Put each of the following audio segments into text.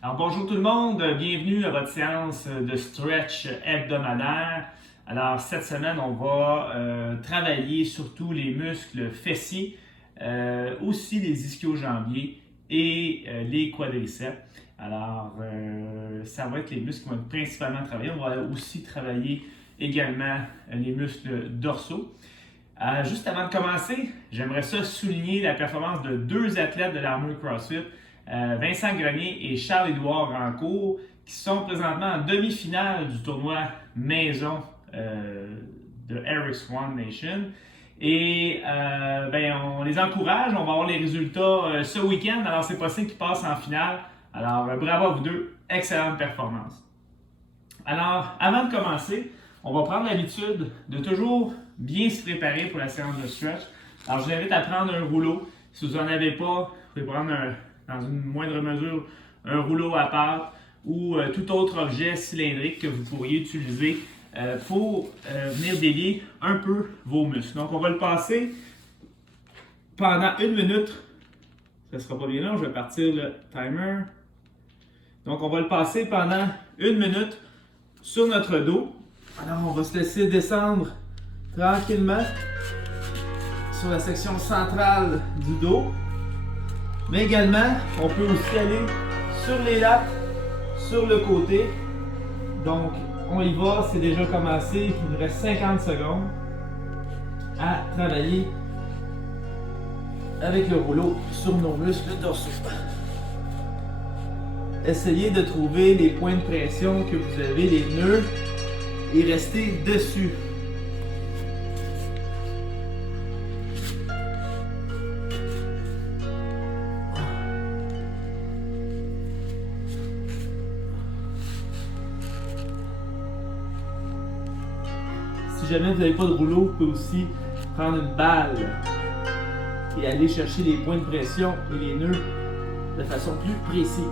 Alors bonjour tout le monde, bienvenue à votre séance de stretch hebdomadaire. Alors cette semaine, on va travailler surtout les muscles fessiers, aussi les ischio-jambiers et les quadriceps. Alors ça va être les muscles qui vont être principalement travaillés. On va aussi travailler également les muscles dorsaux. Juste avant de commencer, j'aimerais ça souligner la performance de deux athlètes de l'Armoury CrossFit, Vincent Grenier et Charles-Édouard Rancourt, qui sont présentement en demi-finale du tournoi maison de RX1 Nation. Et on les encourage, on va avoir les résultats ce week-end, alors c'est possible qu'ils passent en finale. Alors bravo à vous deux, excellente performance. Alors avant de commencer, on va prendre l'habitude de toujours bien se préparer pour la séance de stretch. Alors je vous invite à prendre un rouleau. Si vous n'en avez pas, vous pouvez prendre dans une moindre mesure un rouleau à pâte ou tout autre objet cylindrique que vous pourriez utiliser pour venir délier un peu vos muscles. Donc on va le passer pendant 1 minute. Ça ne sera pas bien long, je vais partir le timer. Donc on va le passer pendant 1 minute sur notre dos. Alors on va se laisser descendre tranquillement sur la section centrale du dos. Mais également, on peut aussi aller sur les lattes, sur le côté. Donc, on y va, c'est déjà commencé. Il nous reste 50 secondes à travailler avec le rouleau sur nos muscles dorsaux. Essayez de trouver les points de pression que vous avez, les nœuds, et restez dessus. Si jamais vous n'avez pas de rouleau, vous pouvez aussi prendre une balle et aller chercher les points de pression et les nœuds de façon plus précise.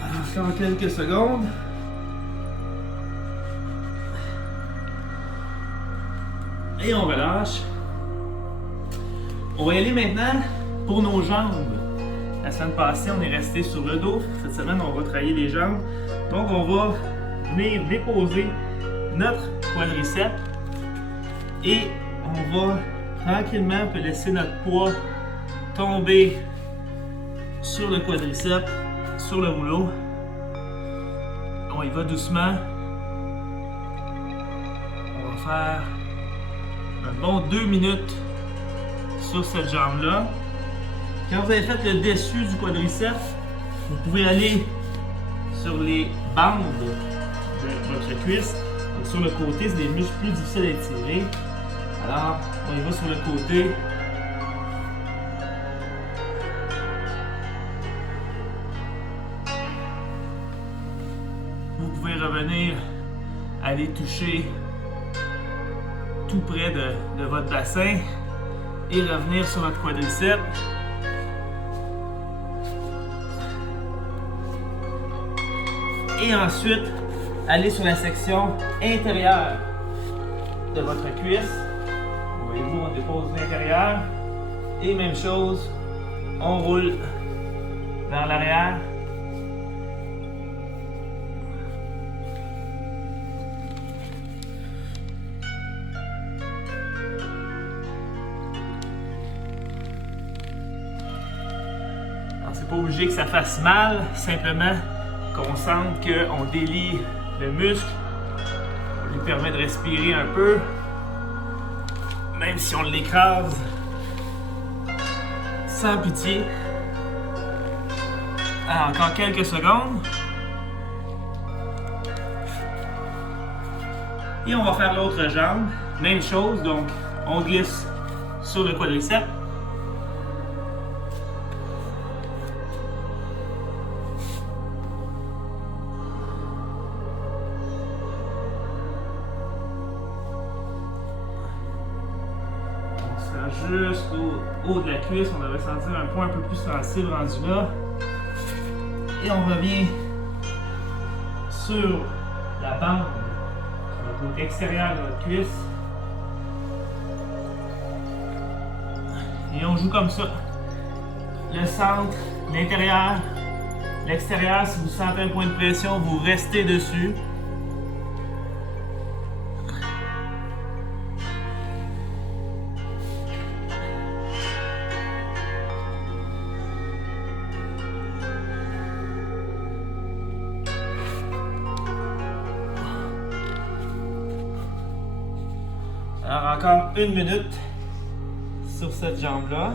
Alors, dans quelques secondes. Et on relâche. On va y aller maintenant pour nos jambes. La semaine passée, on est resté sur le dos. Cette semaine, on va travailler les jambes. Donc, on va venir déposer notre quadriceps et on va tranquillement laisser notre poids tomber sur le quadriceps, sur le rouleau. On y va doucement. On va faire un bon 2 minutes sur cette jambe-là. Quand vous avez fait le dessus du quadriceps, vous pouvez aller sur les bandes de votre cuisse. Donc sur le côté, c'est des muscles plus difficiles à étirer. Alors, on y va sur le côté. Vous pouvez revenir, aller toucher tout près de votre bassin et revenir sur votre quadriceps. Et ensuite, aller sur la section intérieure de votre cuisse. Voyez-vous, on dépose l'intérieur. Et même chose, on roule vers l'arrière. Alors, c'est pas obligé que ça fasse mal, simplement qu'on sente qu'on délie le muscle, on lui permet de respirer un peu, même si on l'écrase sans pitié. Alors, encore quelques secondes. Et on va faire l'autre jambe, même chose, donc on glisse sur le quadriceps. Jusqu'au haut de la cuisse, on devrait sentir un point un peu plus sensible rendu là. Et on revient sur la bande, sur le côté extérieur de votre cuisse. Et on joue comme ça. le centre, l'intérieur, l'extérieur. Si vous sentez un point de pression, vous restez dessus. Alors encore 1 minute sur cette jambe-là.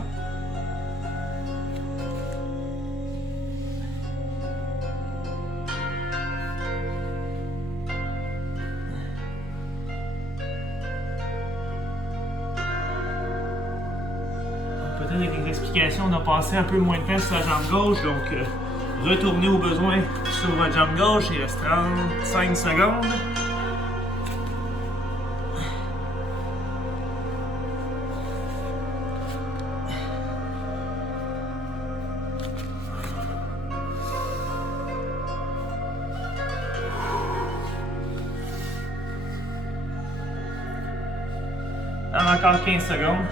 Peut-être avec les explications, on a passé un peu moins de temps sur la jambe gauche, donc retournez au besoin sur votre jambe gauche, il reste 35 secondes. Encore 15 secondes.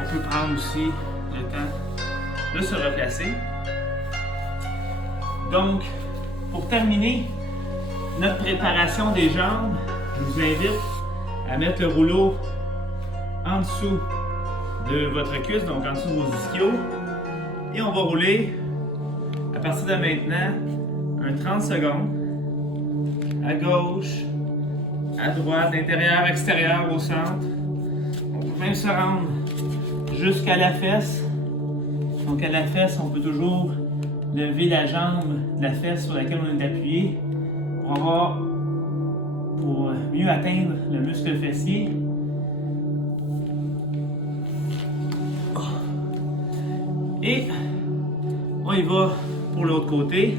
On peut prendre aussi le temps de se replacer. Donc, pour terminer notre préparation des jambes, je vous invite à mettre le rouleau en dessous de votre cuisse, donc en dessous de vos ischios. Et on va rouler à partir de maintenant un 30 secondes à gauche, à droite, intérieur, extérieur, au centre. On peut même se rendre jusqu'à la fesse. Donc à la fesse, on peut toujours lever la jambe de la fesse sur laquelle on est appuyé pour mieux atteindre le muscle fessier. Et on y va pour l'autre côté.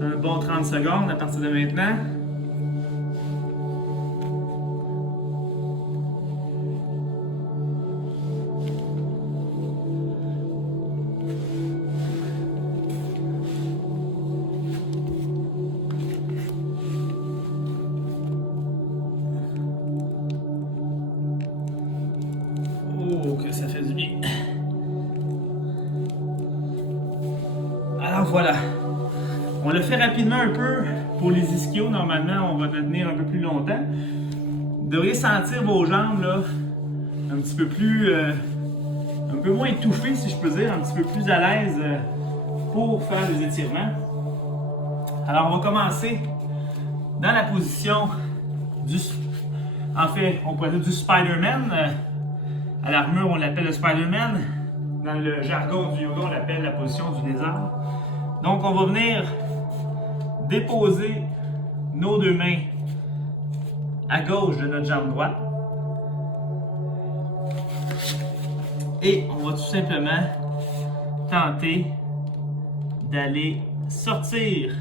Un bon 30 secondes à partir de maintenant. Que ça fait du bien. Alors voilà. On le fait rapidement un peu pour les ischios. Normalement, on va tenir un peu plus longtemps. Vous devriez sentir vos jambes là, un petit peu plus, un peu moins étouffées, si je peux dire, un petit peu plus à l'aise pour faire des étirements. Alors, on va commencer dans la position du, en fait, on pourrait dire du Spider-Man. À l'armure, on l'appelle le Spider-Man. Dans le jargon du yoga, on l'appelle la position du lézard. Donc, on va venir déposer nos deux mains à gauche de notre jambe droite. Et on va tout simplement tenter d'aller sortir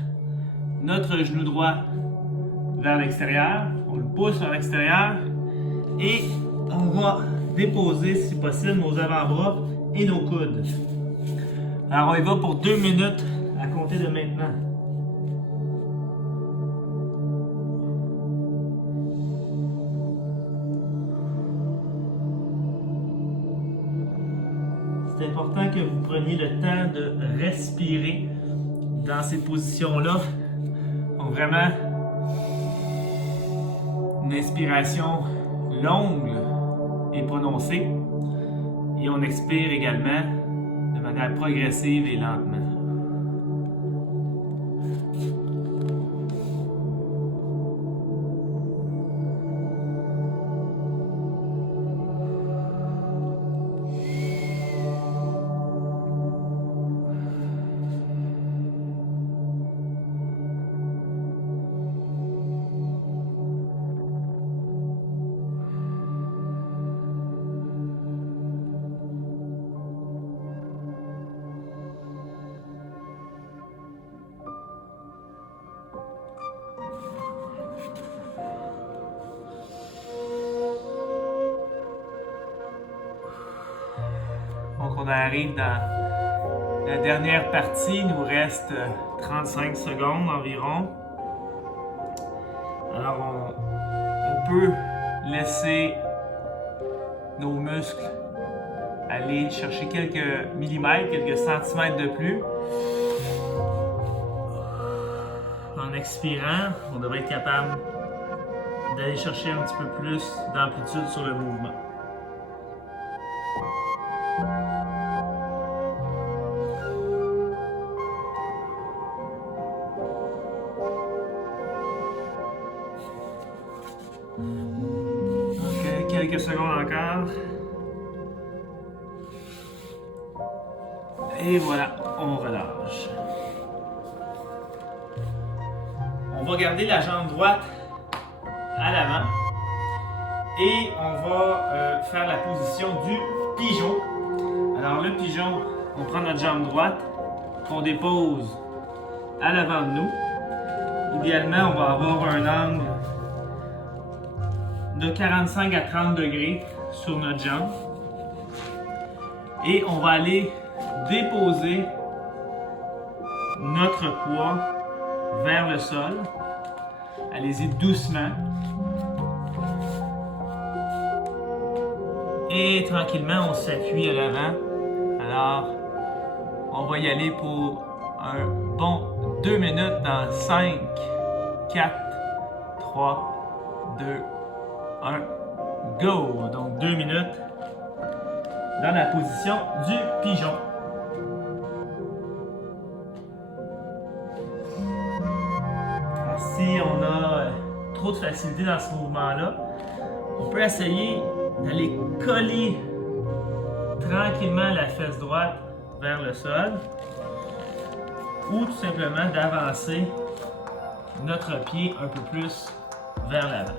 notre genou droit vers l'extérieur. On le pousse vers l'extérieur et on va déposer, si possible, nos avant-bras et nos coudes. Alors, on y va pour 2 minutes à compter de maintenant. C'est important que vous preniez le temps de respirer dans ces positions-là. Donc, vraiment, une inspiration longue et prononcée. Et on expire également de manière progressive et lentement. Donc on arrive dans la dernière partie, il nous reste 35 secondes environ. Alors on peut laisser nos muscles aller chercher quelques millimètres, quelques centimètres de plus. En expirant, on devrait être capable d'aller chercher un petit peu plus d'amplitude sur le mouvement. Ok, quelques secondes encore. Et voilà, on relâche. On va garder la jambe droite à l'avant et on va faire la position du pigeon. Alors le pigeon, on prend notre jambe droite qu'on dépose à l'avant de nous. Idéalement, on va avoir un angle de 45 à 30 degrés sur notre jambe et on va aller déposer notre poids vers le sol. Allez-y doucement. Et tranquillement, on s'appuie à l'avant. Alors, on va y aller pour un bon 2 minutes dans 5, 4, 3, 2, 1, go! Donc 2 minutes dans la position du pigeon. Alors, si on a trop de facilité dans ce mouvement-là, on peut essayer d'aller coller tranquillement la fesse droite vers le sol ou tout simplement d'avancer notre pied un peu plus vers l'avant.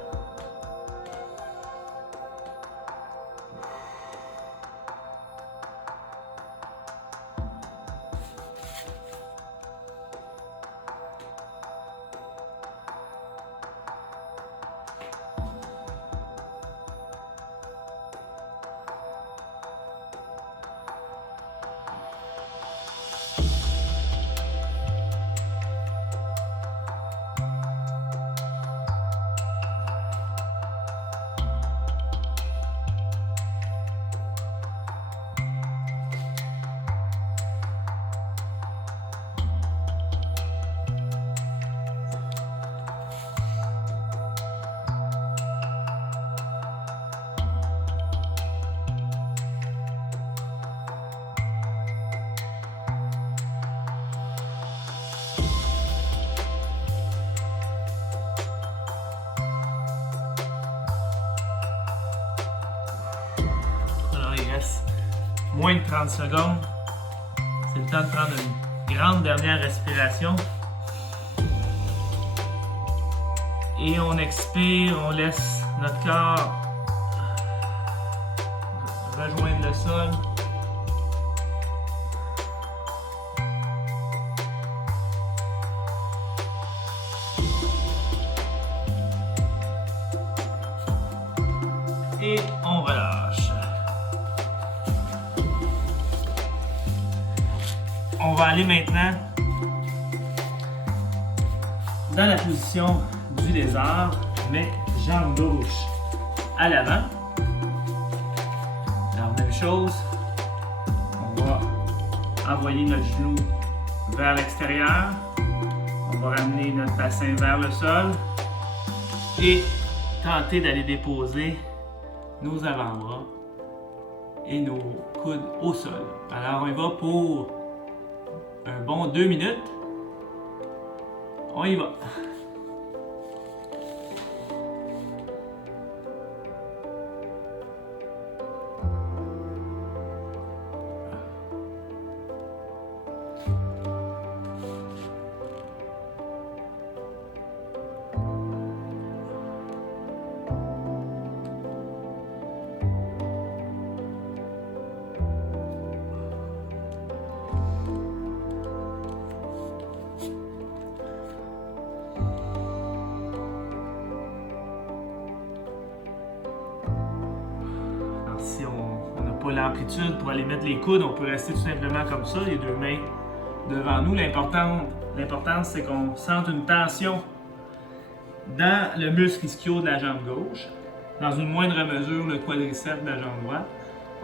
Moins de 30 secondes. C'est le temps de prendre une grande dernière respiration. Et on expire, on laisse notre corps rejoindre le sol. Et on relâche. On va aller maintenant dans la position du lézard, mais jambe gauche à l'avant. Alors, même chose, on va envoyer notre genou vers l'extérieur. On va ramener notre bassin vers le sol et tenter d'aller déposer nos avant-bras et nos coudes au sol. Alors, on y va pour un bon 2 minutes. On y va. Si on n'a pas l'amplitude pour aller mettre les coudes, on peut rester tout simplement comme ça, les deux mains devant nous. L'important, c'est qu'on sente une tension dans le muscle ischio de la jambe gauche, dans une moindre mesure le quadriceps de la jambe droite.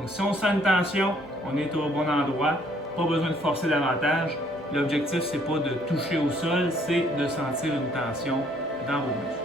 Donc si on sent une tension, on est au bon endroit, pas besoin de forcer davantage. L'objectif, c'est pas de toucher au sol, c'est de sentir une tension dans vos muscles.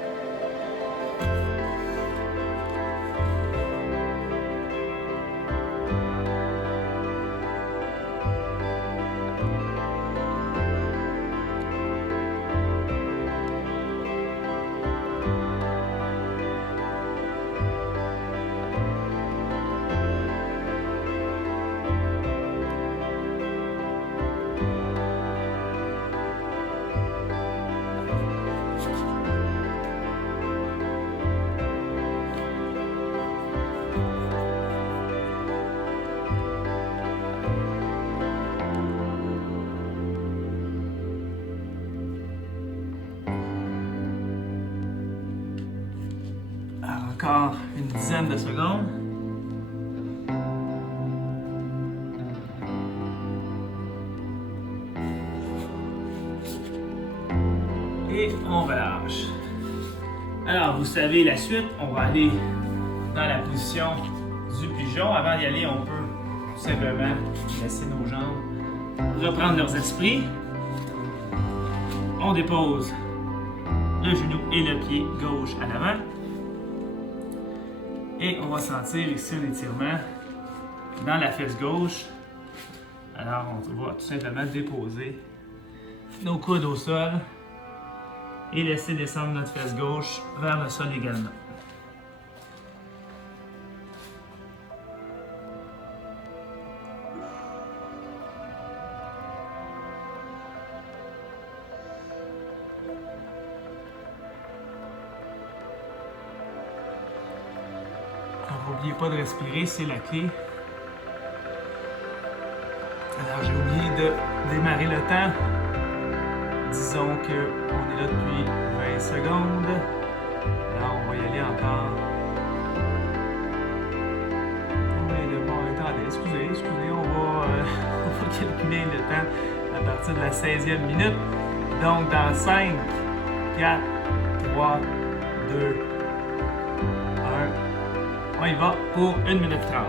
Encore une dizaine de secondes. Et on relâche. Alors, vous savez la suite, on va aller dans la position du pigeon. Avant d'y aller, on peut tout simplement laisser nos jambes reprendre leurs esprits. On dépose le genou et le pied gauche à l'avant. Et on va sentir ici un étirement dans la fesse gauche. Alors, on va tout simplement déposer nos coudes au sol et laisser descendre notre fesse gauche vers le sol également. N'oubliez pas de respirer, c'est la clé. Alors, j'ai oublié de démarrer le temps. Disons qu'on est là depuis 20 secondes. Alors, on va y aller encore. Attendez, excusez, on va calculer le temps à partir de la 16e minute. Donc, dans 5, 4, 3, 2, 1. On y va pour 1 minute 30.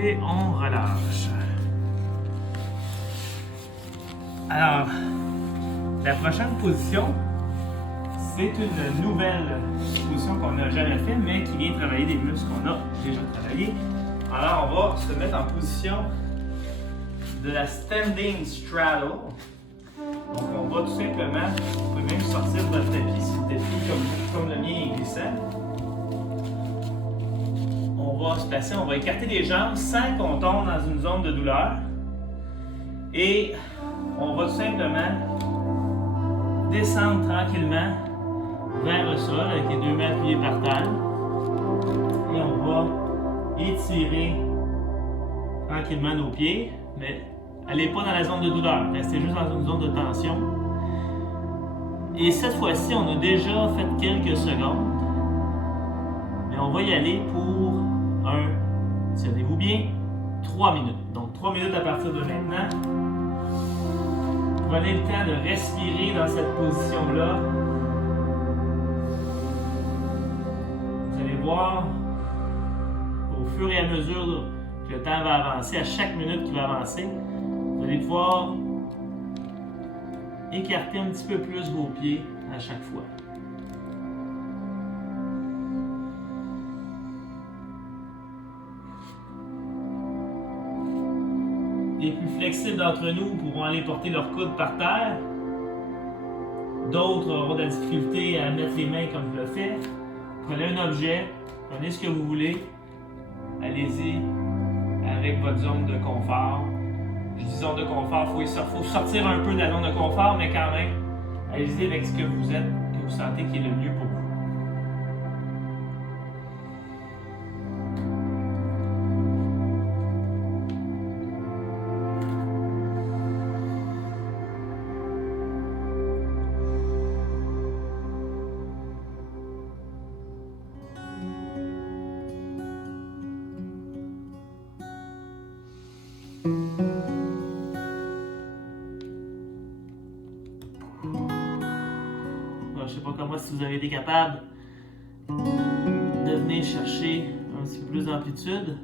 Et on relâche. Alors, la prochaine position, c'est une nouvelle position qu'on n'a jamais fait, mais qui vient travailler des muscles qu'on a déjà travaillés. Alors, on va se mettre en position de la standing straddle. Donc, on va tout simplement, vous pouvez même sortir de votre tapis si le tapis comme le mien est glissant. On va se placer, on va écarter les jambes sans qu'on tombe dans une zone de douleur. Et on va tout simplement descendre tranquillement vers le sol avec les 2 mains appuyées par terre. Et on va étirer tranquillement nos pieds, mais allez pas dans la zone de douleur, restez juste dans une zone de tension. Et cette fois-ci, on a déjà fait quelques secondes, mais on va y aller pour 1. Tienez-vous bien. 3 minutes. Donc 3 minutes à partir de maintenant. Prenez le temps de respirer dans cette position-là. Vous allez voir, au fur et à mesure que le temps va avancer, à chaque minute qui va avancer, vous allez pouvoir écarter un petit peu plus vos pieds à chaque fois. Les plus flexibles d'entre nous pourront aller porter leurs coudes par terre. D'autres auront de la difficulté à mettre les mains comme je le fais. Prenez un objet, prenez ce que vous voulez. Allez-y avec votre zone de confort. Je dis zone de confort, il faut sortir un peu de la zone de confort, mais quand même, allez-y avec ce que vous êtes, que vous sentez qui est le mieux pour vous. Je ne sais pas comment si vous avez été capable de venir chercher un petit peu plus d'amplitude.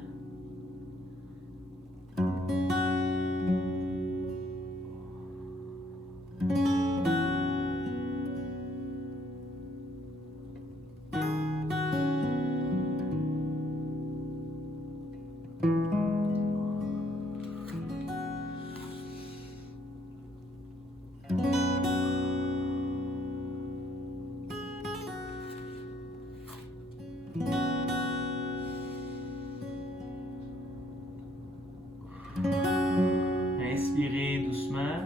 Inspirez doucement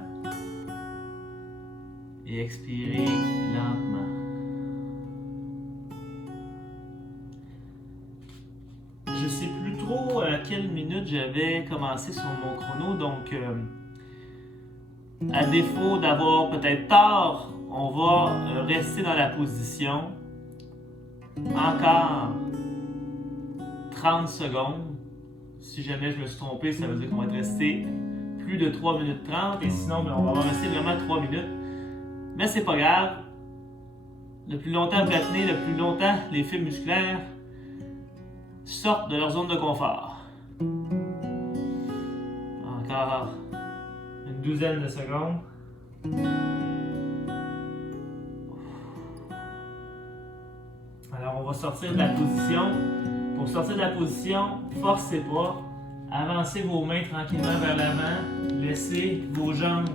et expirez lentement. Je ne sais plus trop à quelle minute j'avais commencé sur mon chrono, donc à défaut d'avoir peut-être tort, on va rester dans la position encore 30 secondes. Si jamais je me suis trompé, ça veut dire qu'on va être resté plus de 3 minutes 30 et sinon on va rester vraiment 3 minutes. Mais c'est pas grave. Le plus longtemps vous la tenez, le plus longtemps les fibres musculaires sortent de leur zone de confort. Encore une douzaine de secondes. Alors on va sortir de la position. Pour sortir de la position, forcez pas. Avancez vos mains tranquillement vers l'avant. Laissez vos jambes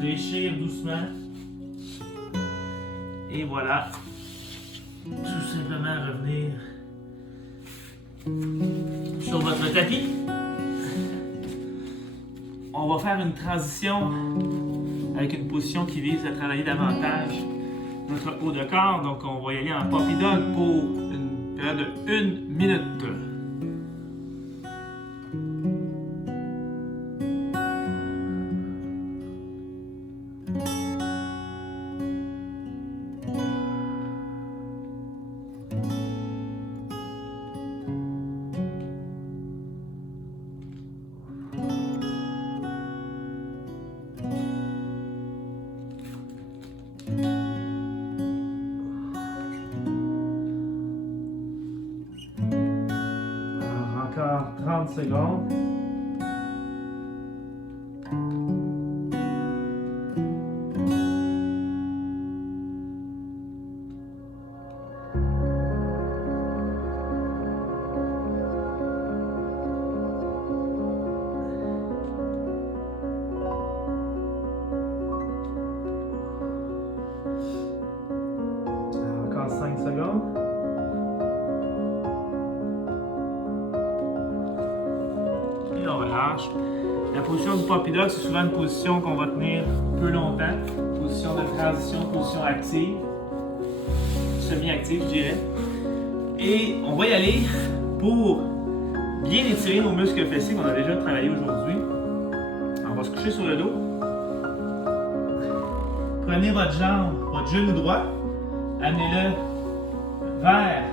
fléchir doucement. Et voilà. Tout simplement revenir sur votre tapis. On va faire une transition avec une position qui vise à travailler davantage notre haut de corps. Donc on va y aller en puppy dog pour une période de 1 minute. Encore 30 secondes. Encore 5 secondes. Et on relâche. La position du puppy dog, c'est souvent une position qu'on va tenir peu longtemps. Position de transition, position active. Semi-active, je dirais. Et on va y aller pour bien étirer nos muscles fessiers qu'on a déjà travaillé aujourd'hui. On va se coucher sur le dos. Prenez votre jambe, votre genou droit, amenez-le vers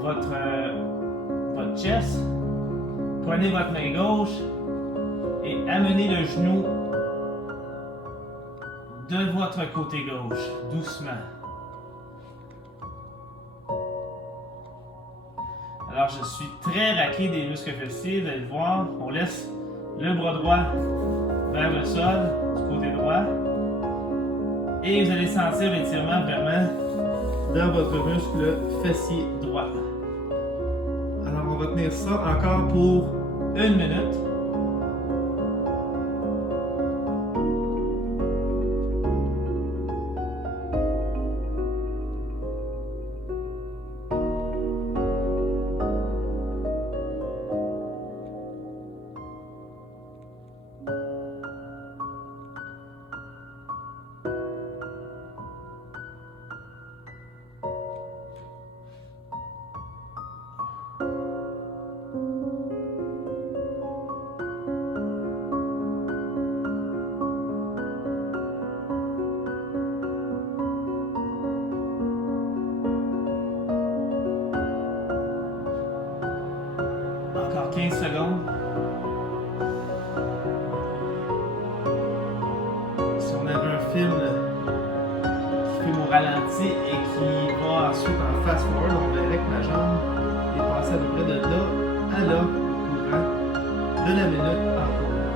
votre chest. Prenez votre main gauche et amenez le genou de votre côté gauche, doucement. Alors, je suis très raqué des muscles fessiers, vous allez le voir. On laisse le bras droit vers le sol, du côté droit. Et vous allez sentir l'étirement vraiment dans votre muscle fessier droit. Alors, on va tenir ça encore pour 1 minute. Encore 15 secondes. Si on avait un film qui filme au ralenti et qui va ensuite en fast forward, on verrait que ma jambe est passée à peu près de là à là au courant de la minute en cours.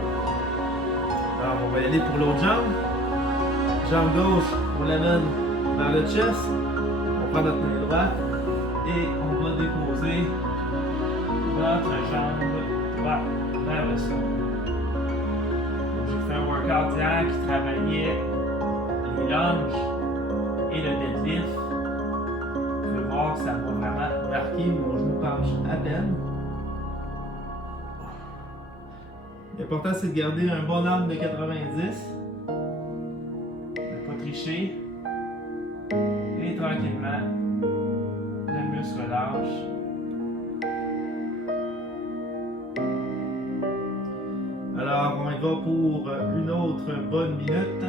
Alors on va y aller pour l'autre jambe. Jambe gauche, on l'amène vers le chest. On prend notre main droite et on va déposer notre jambe droite vers le sol. J'ai fait un workout hier qui travaillait les lunges et le deadlift. Vous pouvez voir que ça m'a vraiment marqué, mon genou penche à peine. L'important c'est de garder un bon angle de 90, de ne pas tricher, et tranquillement, le muscle relâche. Alors, on y va pour une autre bonne minute.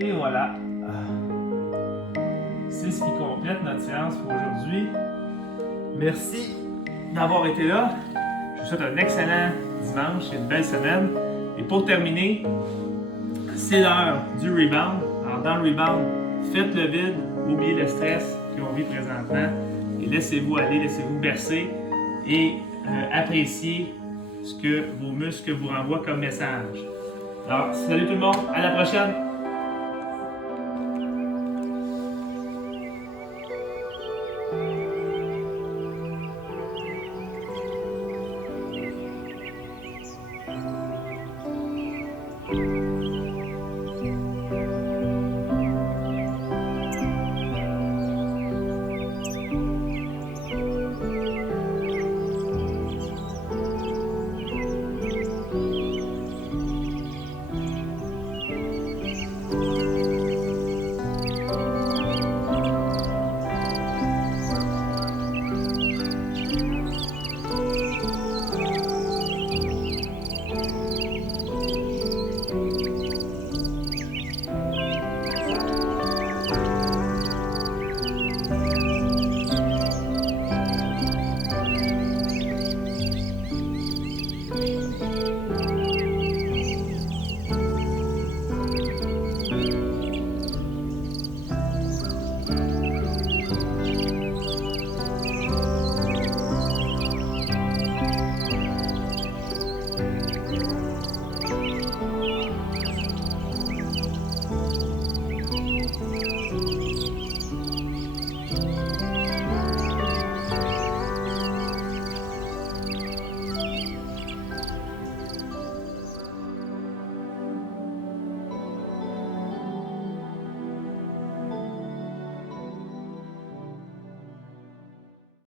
Et voilà. C'est ce qui complète notre séance pour aujourd'hui. Merci d'avoir été là. Je vous souhaite un excellent dimanche et une belle semaine. Et pour terminer, c'est l'heure du rebound. Alors dans le rebound, faites le vide, oubliez le stress qu'on vit présentement et laissez-vous aller, laissez-vous bercer et appréciez ce que vos muscles vous renvoient comme message. Alors, salut tout le monde, à la prochaine! Thank you.